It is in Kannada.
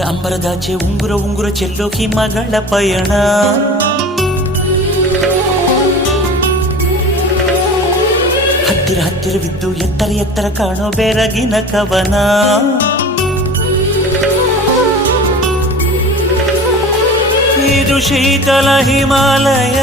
ಅಂಬರದಾಚೆ ಉಂಗುರ ಚೆಲ್ಲೋ ಹಿಮಗಳ ಪಯಣ. ಹತ್ತಿರವಿದ್ದು ಎತ್ತರ ಕಾಣೋ ಬೆರಗಿನ ಕವನ. ಇದು ಶೀತಲ ಹಿಮಾಲಯ